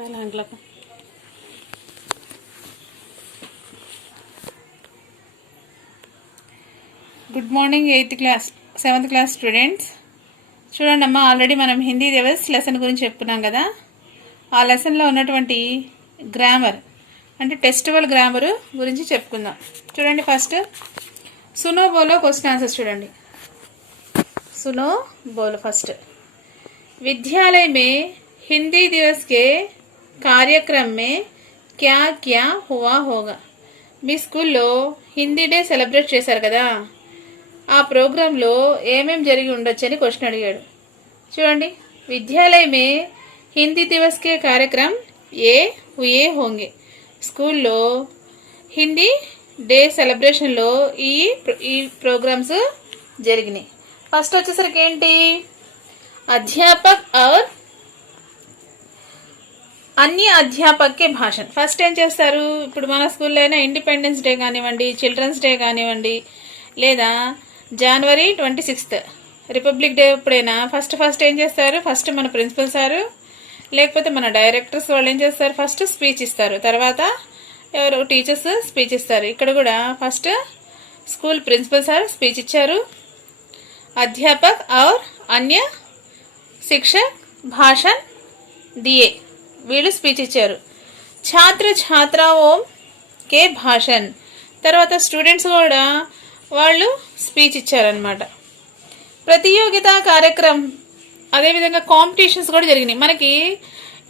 Good morning 8th class 7th class students. చూడండి అమ్మా, already మనం హిందీ దివస్ లెసన్ గురించి చెప్పుకున్నాం కదా. ఆ లెసన్లో ఉన్నటువంటి గ్రామర్ అంటే టెస్టివల్ గ్రామర్ గురించి చెప్పుకుందాం. చూడండి, ఫస్ట్ సునో బోలో క్వశ్చన్ ఆన్సర్స్ చూడండి. सुनो बोलो फर्स्ट. विद्यालय में हिंदी दिवस के कार्यक्रम में क्या क्या हुआ होगा. మీ స్కూల్లో హిందీ డే సెలబ్రేట్ చేశారు కదా, ఆ ప్రోగ్రాంలో ఏమేం జరిగి ఉండొచ్చని క్వశ్చన్ అడిగాడు. చూడండి, విద్యాలయ మే హిందీ దివస్ కే కార్యక్రమ్ ఏ హుయే హోంగే. స్కూల్లో హిందీ డే సెలబ్రేషన్లో ఈ ప్రోగ్రామ్స్ జరిగినాయి. ఫస్ట్ వచ్చేసరికి ఏంటి, అధ్యాపక్ और అన్ని అధ్యాపక్కే భాషణ. ఫస్ట్ ఏం చేస్తారు, ఇప్పుడు మన స్కూల్లో అయినా ఇండిపెండెన్స్ డే కానివ్వండి, చిల్డ్రన్స్ డే కానివ్వండి, లేదా జనవరి 26 రిపబ్లిక్ డే ఎప్పుడైనా ఫస్ట్ ఏం చేస్తారు, ఫస్ట్ మన ప్రిన్సిపల్ సారు లేకపోతే మన డైరెక్టర్స్ వాళ్ళు ఏం చేస్తారు, ఫస్ట్ స్పీచ్ ఇస్తారు, తర్వాత ఎవరు టీచర్స్ స్పీచ్ ఇస్తారు. ఇక్కడ కూడా first school principal sir speech ఇచ్చారు, अध्यापक और अन्य शिक्षक भाषण दिए, వీళ్ళు స్పీచ్ ఇచ్చారు. ఛాత్ర ఛాత్రాओं के भाषण, తర్వాత స్టూడెంట్స్ కూడా వాళ్ళు స్పీచ్ ఇచ్చారనమాట. ప్రతియోగిత కార్యక్రమం, అదేవిధంగా కాంపిటీషన్స్ కూడా జరిగినాయి. మనకి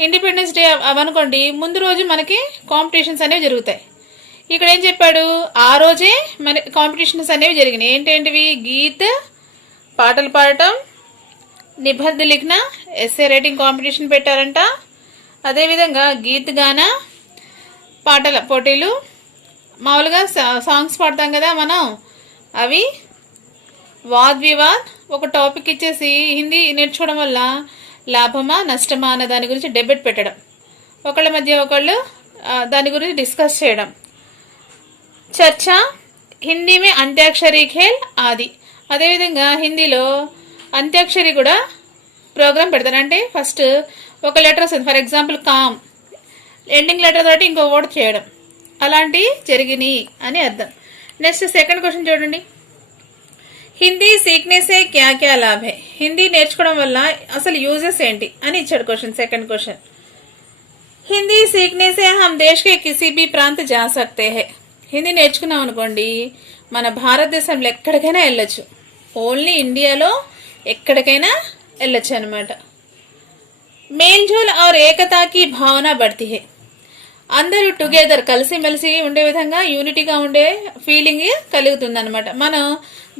ఇండిపెండెన్స్ డే అవనుకోండి, ముందు రోజు మనకి కాంపిటీషన్స్ అనేవి జరుగుతాయి. ఇక్కడ ఏం చెప్పాడు, ఆ రోజే మన కాంపిటీషన్స్ అనేవి జరిగినాయి. ఏంటేంటివి, గీత్ పాటలు పాడటం, నిబద్ధ లిఖన ఎస్ఏ రైటింగ్ కాంపిటీషన్ పెట్టారంట. అదేవిధంగా గీత్ గానా పాటల పోటీలు, మామూలుగా సాంగ్స్ పాడతాం కదా మనం, అవి వాద్ వివాద్, ఒక టాపిక్ ఇచ్చేసి హిందీ నేర్చుకోవడం వల్ల లాభమా నష్టమా అన్న దాని గురించి డిబేట్ పెట్టడం, ఒకళ్ళ మధ్య ఒకళ్ళు దాని గురించి డిస్కస్ చేయడం. చర్చ, హిందీ మే అంత్యాక్షరి ఖేల్ ఆది. అదేవిధంగా హిందీలో అంత్యాక్షరి కూడా ప్రోగ్రామ్ పెడతారు. అంటే ఫస్ట్ ఒక లెటర్ వస్తుంది, for example calm, ending letter తోటి ఇంకో వర్డ్ చేయడం, అలాంటివి జరిగినాయి అని అర్థం. నెక్స్ట్ సెకండ్ క్వశ్చన్ చూడండి, హిందీ సీక్నేసే క్యా క్యా లాభ్ హై. హిందీ నేర్చుకోవడం వల్ల అసలు యూజెస్ ఏంటి అని ఇచ్చాడు క్వశ్చన్. సెకండ్ క్వశ్చన్, హిందీ సీక్నేసే హమ్ దేశ్ కే కిసీ భీ ప్రాంత్ జా సక్తే హై. హిందీ నేర్చుకున్నాం అనుకోండి, మన భారతదేశంలో ఎక్కడికైనా వెళ్ళొచ్చు, ఓన్లీ ఇండియాలో ఎక్కడికైనా వెళ్ళొచ్చు అనమాట. మేల్జోల్ और ఏకతా की భావన बढ़ती है. అందరూ టుగెదర్ కలిసిమెలిసి ఉండే విధంగా యూనిటీగా ఉండే ఫీలింగ్ కలుగుతుంది అనమాట. మనం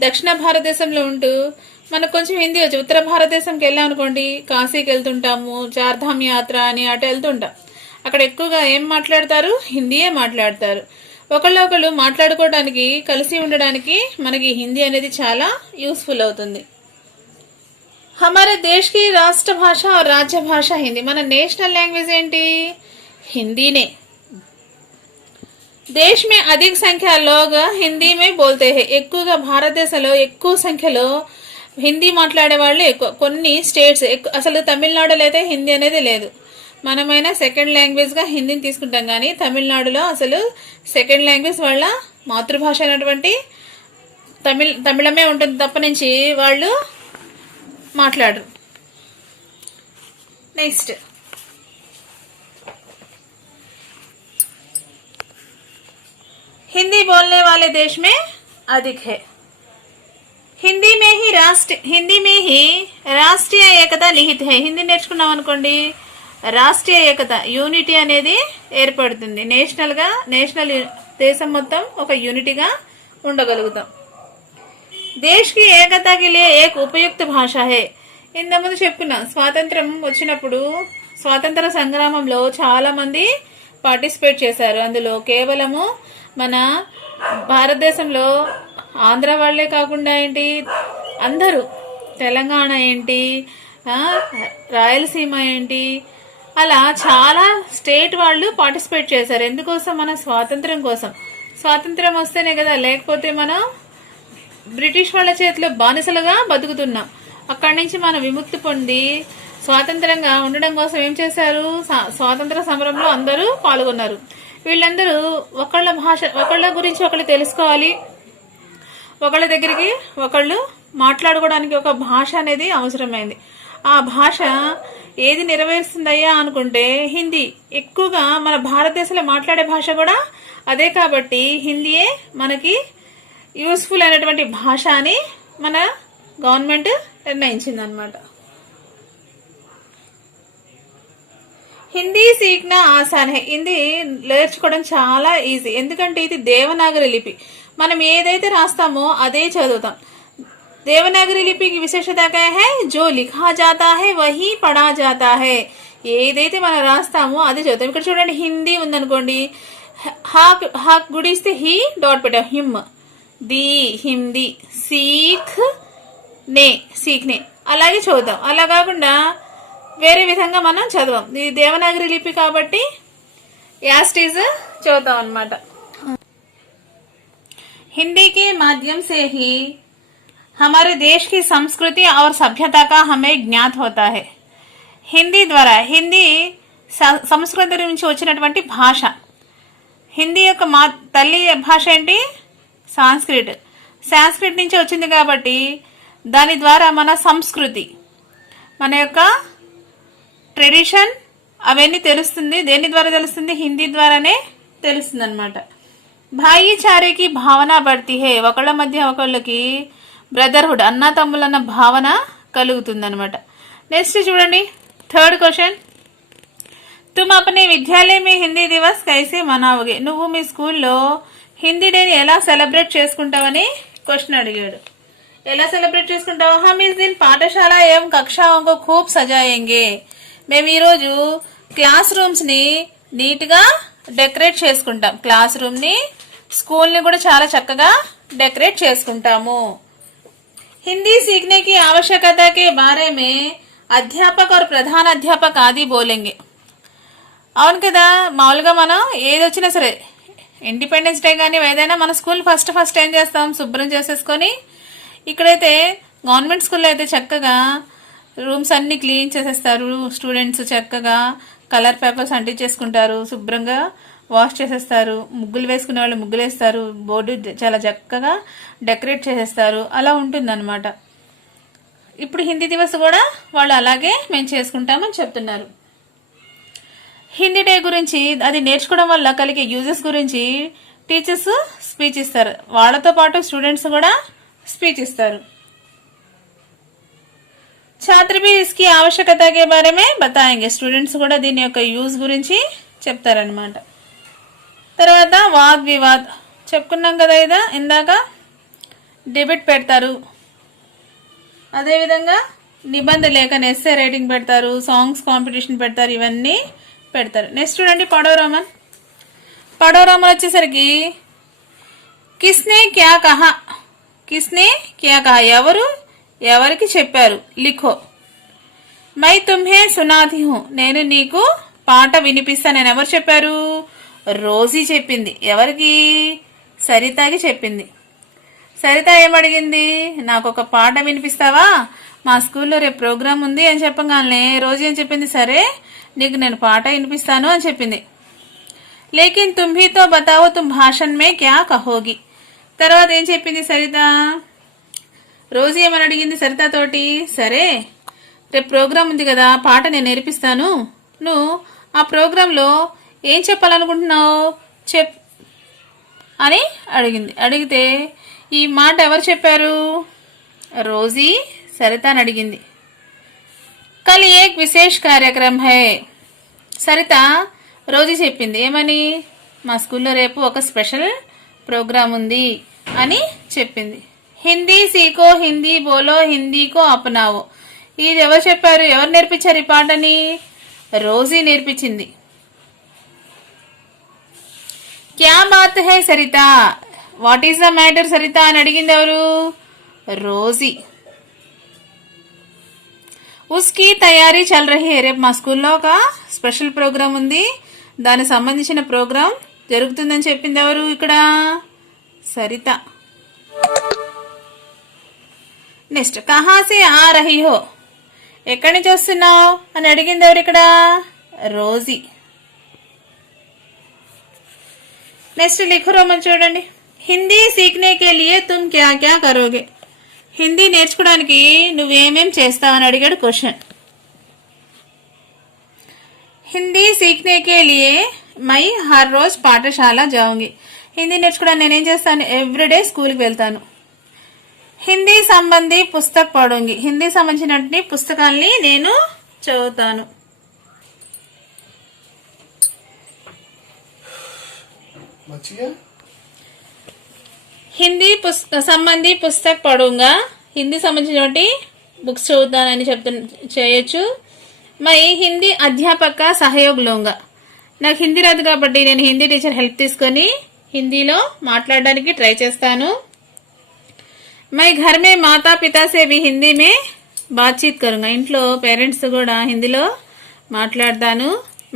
దక్షిణ భారతదేశంలో ఉంటూ మనకు కొంచెం హిందీ వచ్చు, ఉత్తర భారతదేశంకి వెళ్ళాం అనుకోండి, కాశీకి వెళ్తుంటాము, చార్ధామ్ యాత్ర అని అటు వెళ్తుంటాం, అక్కడ ఎక్కువగా ఏం మాట్లాడతారు, హిందీయే మాట్లాడతారు. ఒకళ్ళు మాట్లాడుకోవడానికి కలిసి ఉండడానికి మనకి హిందీ అనేది చాలా యూస్ఫుల్ అవుతుంది. हमारे देश की राष्ट्र भाषा और राज्य भाषा हिंदी. మన నేషనల్ లాంగ్వేజ్ ఏంటి, హిందీనే. దేశ్ మే అధిక సంఖ్య లోగ్ హిందీ మే బోల్తే హై. ఎక్కువగా భారతదేశంలో ఎక్కువ సంఖ్యలో హిందీ మాట్లాడే వాళ్ళు ఎక్కువ. కొన్ని స్టేట్స్ అసలు తమిళనాడులో అయితే హిందీ అనేది లేదు. మనమైనా సెకండ్ లాంగ్వేజ్ గా హిందీని తీసుకుంటాం, కానీ తమిళనాడులో అసలు సెకండ్ లాంగ్వేజ్ వాళ్ళ మాతృభాష అయినటువంటి తమిళమే ఉంటుంది తప్ప నుంచి వాళ్ళు మాట్లాడరు. నెక్స్ట్, हिंदी बोलने वाले देश में अधिक है. हिंदी में ही राष्ट्रीय एकता निहित है. హిందీ నేర్చుకున్నాం అనుకోండి, రాష్ట్రీయ ఏకత యూనిటీ అనేది ఏర్పడుతుంది. నేషనల్ దేశం మొత్తం ఒక యూనిటీగా ఉండగలుగుతాం. దేశ్ కి ఏకతాకి లే ఏక్ ఉపయుక్త భాష హే. ఇంతకుముందు చెప్పుకున్నాం, స్వాతంత్రం వచ్చినప్పుడు స్వాతంత్ర సంగ్రామంలో చాలా మంది పార్టిసిపేట్ చేశారు. అందులో కేవలము మన భారతదేశంలో ఆంధ్ర వాళ్లే కాకుండా ఏంటి, అందరూ తెలంగాణ ఏంటి, రాయలసీమ ఏంటి, అలా చాలా స్టేట్ వాళ్ళు పార్టిసిపేట్ చేశారు. ఎందుకోసం, మన స్వాతంత్రం కోసం. స్వాతంత్రం వస్తేనే కదా, లేకపోతే మనం బ్రిటిష్ వాళ్ళ చేతిలో బానిసలుగా బతుకుతున్నాం. అక్కడి నుంచి మనం విముక్తి పొంది స్వాతంత్రంగా ఉండడం కోసం ఏం చేశారు? స్వాతంత్ర సమరంలో అందరూ పాల్గొన్నారు. వీళ్ళందరూ ఒకళ్ళ గురించి ఒకళ్ళు తెలుసుకోవాలి, ఒకళ్ళ దగ్గరికి ఒకళ్ళు మాట్లాడుకోవడానికి ఒక భాష అనేది అవసరమైంది. ఆ భాష ఏది నెరవేరుస్తుందయ్యా అనుకుంటే హిందీ. ఎక్కువగా మన భారతదేశంలో మాట్లాడే భాష కూడా అదే కాబట్టి హిందీయే మనకి యూస్ఫుల్ అయినటువంటి భాష అని మన గవర్నమెంట్ నిర్ణయించింది అనమాట. హిందీ సీఖ్నా ఆసాన్ హై. హిందీ నేర్చుకోవడం చాలా ఈజీ. ఎందుకంటే ఇది దేవనాగరి లిపి. మనం ఏదైతే రాస్తామో అదే చదువుతాం. देवनागरी लिपि की विशेषता क्या है? जो लिखा जाता है वही पढ़ा जाता है. ఏదైతే మనం రాస్తామో అదే చదువుతాం. ఇక్కడ చూడండి హిందీ ఉందనుకోండి, హాక్ గుడిస్తే హీ డాట్ పెట్టాం, హిమ్ ది హిందీ, సీఖ్నే అలాగే చదువుతాం. అలా కాకుండా వేరే విధంగా మనం చదవం. ఇది దేవనాగరి లిపి కాబట్టి యాస్టీజ్ చదువుతాం అన్నమాట. हिंदी के माध्यम से ही हमारे देश की संस्कृति और सभ्यता का हमें ज्ञात होता है. హిందీ ద్వారా, హిందీ సంస్కృతి నుంచి వచ్చినటువంటి భాష. హిందీ యొక్క తల్లి భాష ఏంటి? సాంస్క్రిట్. సాంస్క్రిట్ నుంచి వచ్చింది కాబట్టి దాని ద్వారా మన సంస్కృతి, మన యొక్క ట్రెడిషన్ అవన్నీ తెలుస్తుంది. దేని ద్వారా తెలుస్తుంది? హిందీ ద్వారానే తెలుస్తుంది అనమాట. భాయిచారేకి భావన బడ్తీ హే. ఒకళ్ళ మధ్య ఒకళ్ళకి బ్రదర్హుడ్, అన్నా తమ్ములన్న భావన కలుగుతుంది అనమాట. నెక్స్ట్ చూడండి, థర్డ్ క్వశ్చన్. తుమ్ అప్నే విద్యాలయ మే హిందీ దివస్ కైసే మనావోగే. నువ్వు మీ స్కూల్లో హిందీ డేని ఎలా సెలబ్రేట్ చేసుకుంటావని క్వశ్చన్ అడిగాడు. ఎలా సెలబ్రేట్ చేసుకుంటావు? హమ్ ఇస్ దిన్ పాఠశాల ఏం కక్షాओं को खूब सजाएंगे. మేము ఈరోజు క్లాస్ రూమ్స్ ని నీట్ గా డెకరేట్ చేసుకుంటాం. క్లాస్ రూమ్ ని, స్కూల్ ని కూడా చాలా చక్కగా డెకరేట్ చేసుకుంటాము. హిందీ सीखने की आवश्यकता के बारे में అధ్యాపక और ప్రధాన అధ్యాపక ఆది బోలెంగే. అవును కదా, మామూలుగా మనం ఏది వచ్చినా సరే, ఇండిపెండెన్స్ డే కానీ ఏదైనా మన స్కూల్ ఫస్ట్ ఏం చేస్తాం? శుభ్రం చేసేసుకొని, ఇక్కడైతే గవర్నమెంట్ స్కూల్లో అయితే చక్కగా రూమ్స్ అన్ని క్లీన్ చేసేస్తారు. స్టూడెంట్స్ చక్కగా కలర్ పేపర్స్ అంటించేసుకుంటారు, శుభ్రంగా వాష్ చేసేస్తారు, ముగ్గులు వేసుకునే వాళ్ళు ముగ్గులు వేస్తారు, బోర్డు చాలా చక్కగా డెకరేట్ చేసేస్తారు. అలా ఉంటుందన్నమాట. ఇప్పుడు హిందీ దివస్ కూడా వాళ్ళు అలాగే మేము చేసుకుంటామని చెప్తున్నారు. హిందీ డే గురించి, అది నేర్చుకోవడం వల్ల కలిగే యూజెస్ గురించి టీచర్స్ స్పీచ్ ఇస్తారు. వాళ్ళతో పాటు స్టూడెంట్స్ కూడా స్పీచ్ ఇస్తారు. छात्र भी इसकी आवश्यकता के बारे में बताएंगे. స్టూడెంట్స్ కూడా దీని యొక్క యూజ్ గురించి చెప్తారనమాట. తర్వాత వాద్ వివాద్ చెప్పుకున్నాం కదా, ఇందాక డిబేట్ పెడతారు. అదేవిధంగా నిబంధ లేఖన, ఎస్సే రైటింగ్ పెడతారు, సాంగ్స్ కాంపిటీషన్ పెడతారు, ఇవన్నీ పెడతారు. నెక్స్ట్ చూడండి, పడోరామన్. పడోరామన్ వచ్చేసరికి కిస్నే క్యా కహా. కిస్నే క్యా కహా, ఎవరు ఎవరికి చెప్పారు? లిఖో. మై తుమ్హే సునాది హూ, నేను నీకు పాట వినిపిస్తా. నేను ఎవరు చెప్పారు? రోజీ చెప్పింది. ఎవరికి? సరితకి చెప్పింది. సరిత ఏమడిగింది? నాకు ఒక పాట వినిపిస్తావా, మా స్కూల్లో రేపు ప్రోగ్రామ్ ఉంది అని చెప్పగానే రోజీ ఏం చెప్పింది? సరే నీకు నేను పాట వినిపిస్తాను అని చెప్పింది. లేకిన్ తుమ్హీతో బతావో తుమ్ భాషణ్ మే క్యా కహోగి. తర్వాత ఏం చెప్పింది సరిత? రోజీ ఏమని అడిగింది సరిత తోటి? సరే రేపు ప్రోగ్రామ్ ఉంది కదా, పాట నేను నేర్పిస్తాను, నువ్వు ఆ ప్రోగ్రాంలో ఏం చెప్పాలనుకుంటున్నావు చెప్ అని అడిగింది. అడిగితే ఈ మాట ఎవరు చెప్పారు? రోజీ సరితని అడిగింది. కల్ ఏక్ విశేష్ కార్యక్రమ్ హై. సరిత రోజీ చెప్పింది ఏమని? మా స్కూల్లో రేపు ఒక స్పెషల్ ప్రోగ్రామ్ ఉంది అని చెప్పింది. హిందీ సీఖో, హిందీ బోలో, హిందీకో అపనావో. ఇది ఎవరు చెప్పారు? ఎవరు నేర్పించారు ఈ పాటని? రోజీ నేర్పించింది. క్యా బాత్ హై Saritha, what is the matter Saritha అని అడిగింది ఎవరు? రోజీ. ఉస్కి తయారీ చల్ రహీ హై. రేపు మా స్కూల్లో ఒక స్పెషల్ ప్రోగ్రామ్ ఉంది, దానికి సంబంధించిన ప్రోగ్రామ్ జరుగుతుందని చెప్పింది ఎవరు? ఇక్కడ సరిత. నెక్స్ట్, కహా సే ఆ రహీ హో. ఎక్కడి నుంచి వస్తున్నావు అని అడిగింది ఎవరు ఇక్కడ? రోజీ. నెక్స్ట్ లిఖో రోమన్ చూడండి. హిందీ సీఖనే కే లియే తుమ్ క్యా క్యా కరోగే. హిందీ నేర్చుకోవడానికి నువ్వేమేం చేస్తావని అడిగాడు క్వశ్చన్. హిందీ సీఖనే కే లియే మై హర్ రోజ్ పాఠశాల జాऊंगी. హిందీ నేర్చుకోవడానికి నేనేం చేస్తాను? ఎవ్రీడే స్కూల్కి వెళ్తాను. హిందీ సంబంధి పుస్తక్ పఢూంగి. హిందీ సంబంధించినటువంటి పుస్తకాల్ని నేను చదువుతాను. హిందీ సంబంధి పుస్తక్ పఢూంగా. హిందీ సంబంధించినటువంటి బుక్స్ చదువుతానని చేయొచ్చు. మై హిందీ అధ్యాపక సహయోగ్ లోంగా. నాకు హిందీ రాదు కాబట్టి నేను హిందీ టీచర్ హెల్ప్ తీసుకొని హిందీలో మాట్లాడడానికి ట్రై చేస్తాను. మై ఘర్ మే మాతా పితా సే भी హిందీ మే బాత్చీత్ కरूंगा. ఇంట్లో పేరెంట్స్ కూడా హిందీలో మాట్లాడతాను.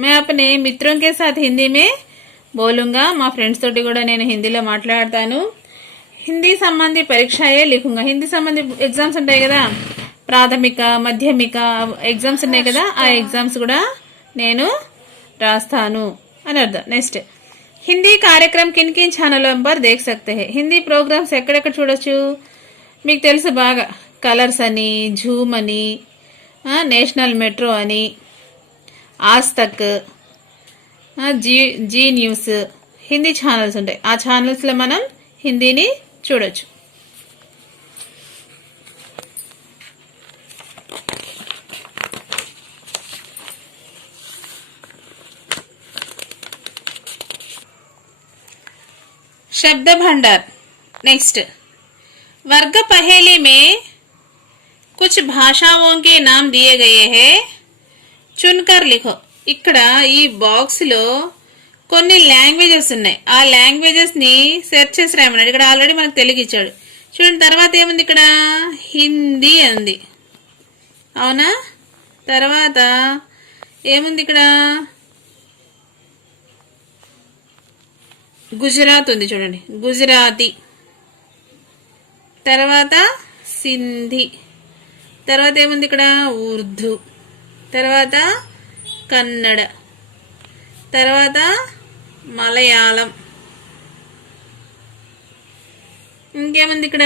మే అప్నే మిత్రోं के साथ హిందీ మే బోలుంగా. మా ఫ్రెండ్స్ తోటి కూడా నేను హిందీలో మాట్లాడతాను. హిందీ సంబంధి పరీక్షయే లిఖుంగా. హిందీ సంబంధి ఎగ్జామ్స్ ఉంటాయి కదా, ప్రాథమిక మాధ్యమిక ఎగ్జామ్స్ ఉన్నాయి కదా, ఆ ఎగ్జామ్స్ కూడా నేను రాస్తాను అని అర్థం. నెక్స్ట్ హిందీ కార్యక్రమం కిన్ కిన్ ఛానల్ పర్ దేఖ్ సక్తే హై. హిందీ ప్రోగ్రామ్స్ ఎక్కడెక్కడ చూడొచ్చు? మీకు తెలుసు బాగా, కలర్స్ అని, ఝూమ్ అని, నేషనల్ మెట్రో అని, ఆజ్ తక్, జీ న్యూస్, హిందీ ఛానల్స్ ఉంటాయి. ఆ ఛానల్స్లో మనం హిందీని చూడొచ్చు. शब्द भंडार. नेक्स्ट वर्ग पहेली में कुछ भाषाओं के नाम दिए गए हैं, चुनकर लिखो. ఇక్కడ ఈ బాక్స్ లో కొన్ని లాంగ్వేజెస్ ఉన్నాయి. ఆ లాంగ్వేజెస్ ని సెర్చ్ చేసి రాయమన్నాడు. ఇక్కడ ఆల్రెడీ మనకు తెలుగు ఇచ్చాడు. చూడండి, తర్వాత ఏముంది ఇక్కడ? హిందీ అంది, అవునా? తర్వాత ఏముంది ఇక్కడ? గుజరాత్ ఉంది, చూడండి, గుజరాతీ. తర్వాత సింధీ. తర్వాత ఏముంది ఇక్కడ? ఉర్దూ. తర్వాత కన్నడ. తర్వాత మలయాళం. ఇంకేముంది ఇక్కడ?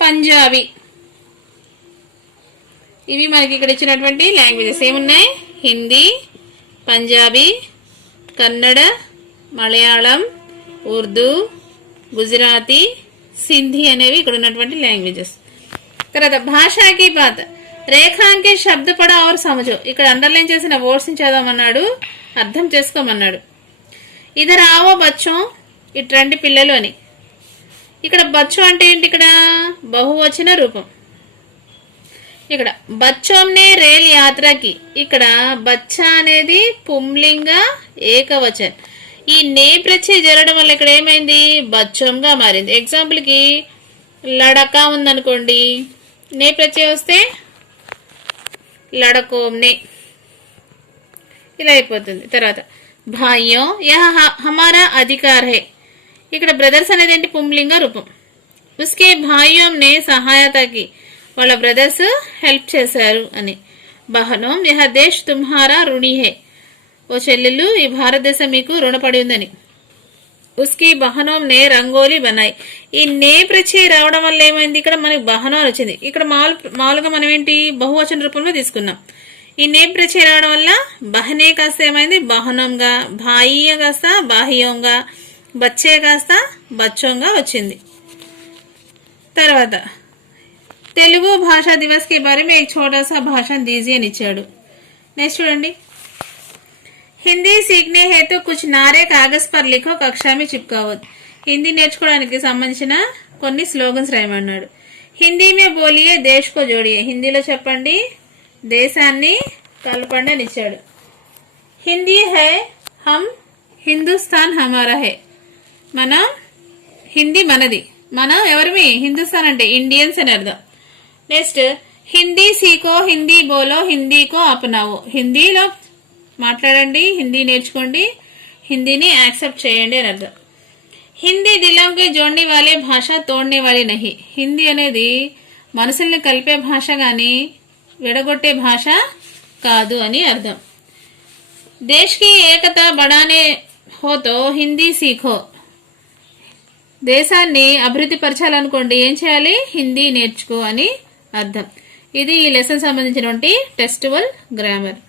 పంజాబీ. ఇవి మనకి ఇక్కడ ఇచ్చినటువంటి లాంగ్వేజెస్ ఏమున్నాయి? హిందీ, పంజాబీ, కన్నడ, మలయాళం, ఉర్దూ, గుజరాతీ, సింధీ అనేవి ఇక్కడ ఉన్నటువంటి లాంగ్వేజెస్. తర్వాత భాషాకి బాత్. రేఖాంకే శబ్ద పడ ఆర్ సమझो. ఇక్కడ అండర్లైన్ చేసిన వర్డ్స్ ని చదవమన్నాడు, అర్థం చేసుకోమన్నాడు. ఇదర్ ఆవో బచ్చో, ఇటు రండి పిల్లలు అని. ఇక్కడ బచ్చో అంటే ఏంటి? ఇక్కడ బహువచన రూపం. ఇక్కడ బచ్చోంనే రేల్ యాత్రకి. ఇక్కడ బచ్చా అనేది పుంలింగ ఏకవచన్. ఈ నే ప్రత్యయ జరగడం వల్ల ఇక్కడ ఏమైంది? బచ్చోంగా మారింది. ఎగ్జాంపుల్ కి లడకా ఉందనుకోండి, నే ప్రత్యయం వస్తే లడకోంనే ఇలా అయిపోతుంది. తర్వాత భాయ్యో యహ హమారా అధికార్ హై. ఇక్కడ బ్రదర్స్ అనేది ఏంటి? పుంలింగ రూపం. ఉస్కే భాయ్యోం నే సహాయతకి. వాళ్ళ బ్రదర్స్ హెల్ప్ చేశారు అని. బహనోం యహ దేశ్ తుమ్హారా రుణి హై. ఓ చెల్లెలు, ఈ భారతదేశం మీకు రుణపడి ఉందని. ఉస్కి బహనోం నే రంగోలీ బనాయి. ఈ నే ప్రత్యయ రావడం వల్ల ఏమైంది? ఇక్కడ మనకి బహనోం వచ్చింది. ఇక్కడ మామూలుగా మనం ఏంటి? బహువచన రూపంలో తీసుకున్నాం. ఈ నే ప్రత్యయ రావడం వల్ల బహనే కాస్త ఏమైంది? బహనంగా, భాయియ కాస్త బాహ్యంగా, బచ్చే కాస్త బచ్చోంగా వచ్చింది. తర్వాత తెలుగు భాషా దివస్ కే బారే మే ఏక్ ఛోటా సా భాషణ్ దీజియే అని ఇచ్చాడు. నెక్స్ట్ చూడండి. హిందీ సీఖనే హై తో కుచ్ నారే కాగజ్ పర్ లిఖో కక్షా మే చిప్కావో. హిందీ నేర్చుకోవడానికి సంబంధించిన కొన్ని స్లోగన్స్ రాయమన్నాడు. హిందీ మే బోలియే దేశ్ కో జోడియే. హిందీలో చెప్పండి, దేశాన్ని కలపండి అని ఇచ్చాడు. హిందీ హై హమ్, హిందుస్థాన్ హమారా హై. మనం హిందీ మనది, మనం ఎవరిమి? హిందుస్థాన్ అంటే ఇండియన్స్ అని అర్థం. నెక్స్ట్ హిందీ సీఖో, హిందీ బోలో, హిందీ కో అపనావో. హిందీలో మాట్లాడండి, హిందీ నేర్చుకోండి, హిందీని యాక్సెప్ట్ చేయండి అని అర్థం. హిందీ దిలోంకి జోడ్నే వాలే భాష తోడ్నే వాలే నహి. హిందీ అనేది మనసుల్ని కలిపే భాష గాని విడగొట్టే భాష కాదు అని అర్థం. దేశ్ కి ఏకత బడానే హో తో హిందీ సీఖో. దేశాన్ని అభివృద్ధి పరచాలనుకోండి ఏం చేయాలి? హిందీ నేర్చుకో అని అర్థం. ఇది ఈ లెసన్ సంబంధించినటువంటి టెక్స్టువల్ గ్రామర్.